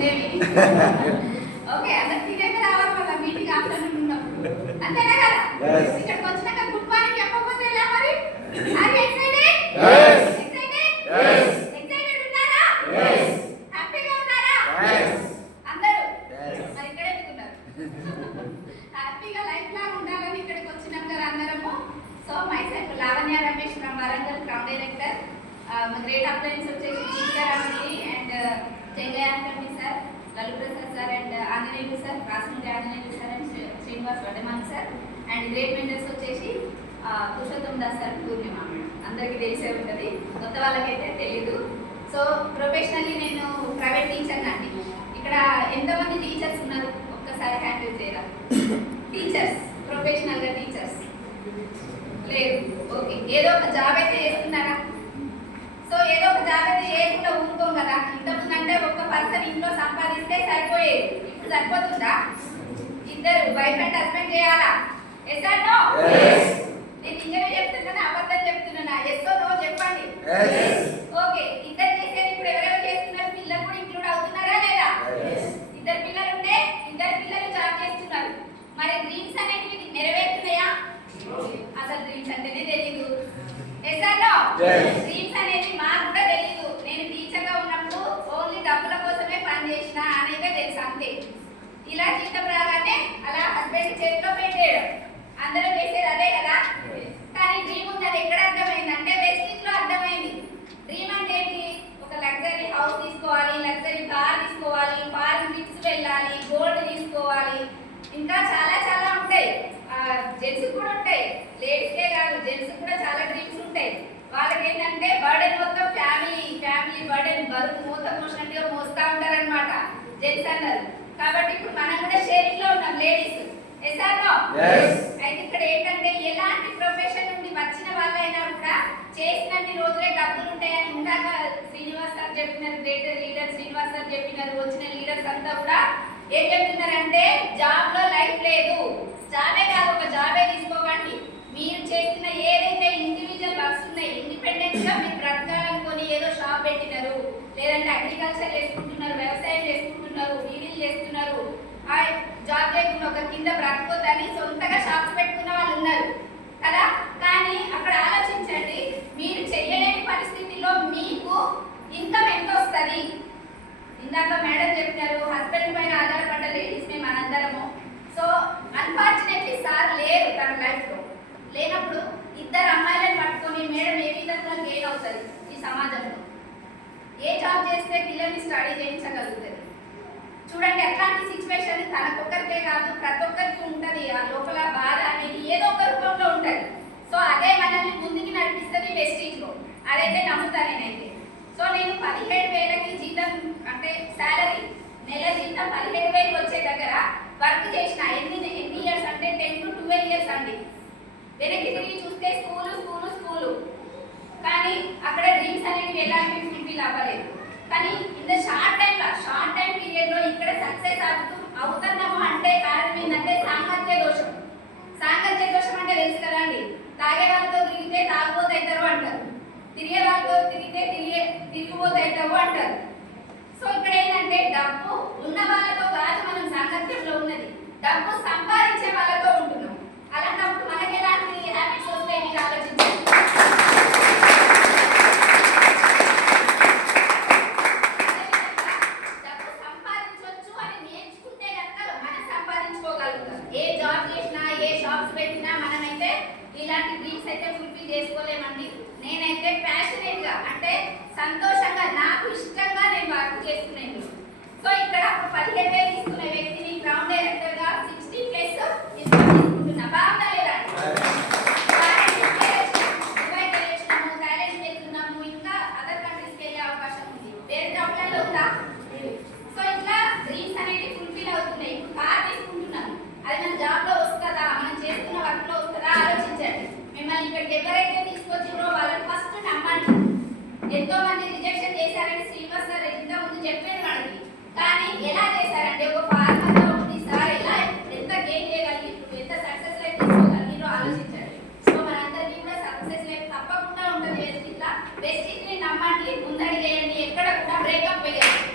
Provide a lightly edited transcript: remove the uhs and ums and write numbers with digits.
తినేవి. ఓకే, అందరు తినేది రావాలి మళ్ళీ మీటింగ్ ఆఫ్టర్నూన్ ఉన్నప్పుడు. అంతేనా కదా? ఇక్కడికి వచ్చినాక గుడ్ మార్నింగ్ చెప్పకపోతే ఎలా మరి? Are you excited? ఎక్సైటెడ్ ఉన్నారా? హ్యాపీగా ఉన్నారా? అందరూ మరి ఇక్కడే ఉన్నారు. హ్యాపీగా లైఫ్ లాంగ్ ఉండాలని ఇక్కడికి వచ్చినాం కదా అందరము. So myself Lavanya Ramesh from Warangal, crown director. మా గ్రేట్ అప్లయన్స్ వచ్చేసి జీవితారామణి అండ్ చెంగయ్య అంటమి sir, Lalu Prasad sir and Anjaneyulu sir, Rasamundi Anjaneyulu sir and Srinivas Vaddaman sir. And great mentors వచ్చేసి పురుషోత్తం దాస్ సార్, పూర్ణిమ. అందరికీ తెలిసే ఉంటుంది, కొత్త వాళ్ళకైతే తెలీదు. సో ప్రొఫెషనల్లీ నేను ప్రైవేట్ టీచర్ అండి. ఇక్కడ ఎంతమంది టీచర్స్ ఉన్నారు ఒక్కసారి హ్యాండిల్ చేయరా? టీచర్స్, ప్రొఫెషనల్గా టీచర్స్ లేదు. ఓకే, ఏదో ఒక జాబ్ అయితే చేస్తున్నారా? సో ఏదో ఒక జాబ్ అయితే చేయకుండా ఊరుకోం కదా. ఇంతకుముందు అంటే ఒక్క పర్సన్ ఇంట్లో సంపాదిస్తే సరిపోయేది, ఇప్పుడు సరిపోతుందా? ఇద్దరు వైఫ్ అండ్ హస్బెండ్ చేయాలా? Yes or no? నేను నిజమే చెప్తున్నాను, అబద్ధం చెప్తున్నానా? ఎస్ ఓ నో చెప్పండి. ఓకే, ఇద్దరు చేసేది ఇప్పుడు ఎవరెవరు చేస్తున్నారు? పిల్లలు కూడా ఇంక్లూడ్ అవుతున్నారా లేదా? ఇద్దరు పిల్లలు ఉంటే ఇద్దరు పిల్లలు జాబ్ చేస్తున్నారు. మరి డ్రీమ్స్ అనేవి నెరవేరుతున్నాయా? అసలు డ్రీమ్స్ అంటేనే తెలీదు. Yes or no? డ్రీమ్స్ అనేది మాకు కూడా తెలీదు. నేను టీచర్గా ఉన్నప్పుడు ఓన్లీ డబ్బుల కోసమే పని చేసిన అనేది తెలుసు అంతే. ఇలా జీతం రాగానే అలా హస్బెండ్ చేతిలో పెట్టేయడం, అందరూ చేసేది అదే కదా. కానీ డ్రీమ్ ఉన్నది ఎక్కడ అర్థమైంది అంటే వెస్టింగ్లో అర్థమైంది. డ్రీమ్ అంటే ఏంటి? ఒక లగ్జరీ హౌస్ తీసుకోవాలి, లగ్జరీ కార్ తీసుకోవాలి, ఫారిన్ ట్రిప్స్ వెళ్ళాలి, గోల్డ్ తీసుకోవాలి, ఇంకా చాలా చాలా ఉంటాయి. జెంట్స్ కూడా ఉంటాయి, లేడీస్కే కాదు జెంట్స్ కూడా చాలా డ్రీమ్స్ ఉంటాయి. వాళ్ళకి ఏంటంటే బర్డెన్ మొత్తం ఫ్యామిలీ బర్డెన్ బరువు మూత మోసినట్టుగా మోస్తా ఉంటారనమాట జెంట్స్ అన్నారు. కాబట్టి ఇప్పుడు మనం కూడా షేరింగ్ లో ఉన్నాం లేడీస్. Yes or no? అయితే ఇక్కడ ఏంటంటే ఎలాంటి ప్రొఫెషన్ నుండి వచ్చిన వాళ్ళైనా కూడా చేసినన్ని రోజులే డబ్బులు ఉంటాయని ఇందాక శ్రీనివాస్ సార్ చెప్పినారు, గ్రేటర్ లీడర్ శ్రీనివాస్ సార్ చెప్పినారు. వచ్చిన లీడర్స్ అంతా కూడా ఏం చెప్తున్నారంటే జాబ్ లో లైఫ్ లేదు. జాబే కాదు, ఒక జాబే తీసుకోకండి. మీరు చేస్తున్న ఏదైతే ఇండివిజువల్ వర్క్స్ ఉన్నాయి, ఇండిపెండెంట్ గా మీరు బ్రతకాలనుకొని ఏదో షాప్ పెట్టినారు, లేదంటే అగ్రికల్చర్ చేసుకుంటున్నారు, వ్యవసాయం చేసుకుంటున్నారు, వీడియోలు చేస్తున్నారు, జాబ్ చేయకుండా ఒక కింద బ్రతకొద్దని సొంతగా షాప్స్ పెట్టుకున్న వాళ్ళు ఉన్నారు కదా. కానీ అక్కడ ఆలోచించండి, మీరు చేయలేని పరిస్థితిలో మీకు ఇన్కమ్ ఎంత వస్తుంది? ఇందాక మేడం చెప్పినారు హస్బెండ్ పైన ఆధారపడ్డ లేడీస్ మేము మనందరము. సో అన్ఫార్చునేట్లీ సార్ లేరు తన లైఫ్లో. లేనప్పుడు ఇద్దరు అమ్మాయిలను పట్టుకొని మేడం ఏ విధంగా గెయిన్ అవుతుంది ఈ సమాజంలో? ఏ జాబ్ చేస్తే పిల్లల్ని స్టడీ చేయించగలుగుతుంది? చూడండి, అట్లాంటి సిచ్యువేషన్ తనకొక్కరికే కాదు ప్రతి ఒక్కరికి ఉంటుంది. ఆ లోపల బాధ అనేది ఏదో ఒక రూపంలో ఉంటుంది. సో అదే మనల్ని ముందుకు నడిపిస్తుంది వెస్టీజ్లో, అదైతే నమ్ముతా నేనైతే. సో నేను 17,000కి జీతం అంటే శాలరీ, నెల జీతం 17,000 వచ్చే దగ్గర వర్క్ చేసిన ఎన్ని ఇయర్స్ అంటే 10 to 12 ఇయర్స్ అండి. వెనక్కి తిరిగి చూస్తే స్కూలు కానీ అక్కడ డ్రీమ్స్ అనేవి ఎలాంటివి ఫుల్ఫిల్ అవ్వలేదు. కానీ ఇన్ ద షార్ట్ టైం పీరియడ్లో ఇక్కడ సక్సెస్ అవుతున్నాము అంటే కారణం ఏంటంటే సాంగత్య దోషం. సాంగత్య దోషం అంటే తెలుసు కదండి, తాగే వాళ్ళతో తిరిగితే తాగుబోతు అవుతారు అంటారు, తిరిగే వాళ్ళతో తిరిగితే తిరిగిపోతు అవుతావు అంటారు. సో ఇక్కడ ఏంటంటే డబ్బు ఉన్న వాళ్ళతో కాదు మనం సాంగత్యంలో ఉన్నది, డబ్బు సంపాదించే వాళ్ళతో ఉంటున్నాం. అలాంటప్పుడు మనకి ఎలాంటి హ్యాబిట్స్ వస్తాయి మీరు ఆలోచించండి. డబ్బు సంపాదించవచ్చు అని నేర్చుకుంటే కనుక మనం సంపాదించుకోగలుగుతాం. ఏ జాబ్ చేసినా ఏ షాప్స్ పెట్టినా మనమైతే ఇలాంటి డ్రీమ్స్ అయితే ఫుల్ఫిల్ చేసుకోలేమండి. నేనైతే ప్యాషనేట్ గా అంటే సంతోషంగా నాకు ఇష్టంగా నేను వర్క్ చేస్తున్నాను. సో ఇక్కడ 17,000 తీసుకునే వ్యక్తిని గ్రౌండ్ డైరెక్టర్ గా 60+ తీసుకుంటున్నా. బాగా లేదా? దుబాయ్ వెళ్ళొచ్చినాము, థాయిలాండ్ వెళ్తున్నాము, ఇంకా అదర్ కంట్రీస్కి వెళ్ళే అవకాశం ఉంది. వేరే జాబ్లలో ఉందా? సో ఇట్లా డ్రీమ్స్ అనేది ఫుల్ఫిల్ అవుతున్నాయి. ఇప్పుడు కార్ తీసుకుంటున్నాను, అది మన జాబ్ లో వస్తుందా, మనం చేస్తున్న వర్క్ లో వస్తుందా ఆలోచించండి. మిమ్మల్ని ఇక్కడికి ఎవరైతే తీసుకొచ్చిందో వాళ్ళని ఫస్ట్ నమ్మండి. ఎంతో మంది రిజెక్షన్ చేశారని శ్రీనివాస్ సార్ ఇంత ముందు చెప్పారు మనకి. కానీ ఎలా చేశారంటే ఒక ఫార్మర్గా ఉంది సార్ ఎలా ఎంత గెయిన్ చేయగలిగి ఎంత సక్సెస్ లైఫ్ తీసుకోగలిగినో ఆలోచించండి. సో మనందరికీ కూడా సక్సెస్ లైఫ్ తప్పకుండా ఉంటుంది. వెస్టీజ్ని నమ్మండి, ముందడిగేయండి, ఎక్కడ కూడా బ్రేకప్ వేయండి.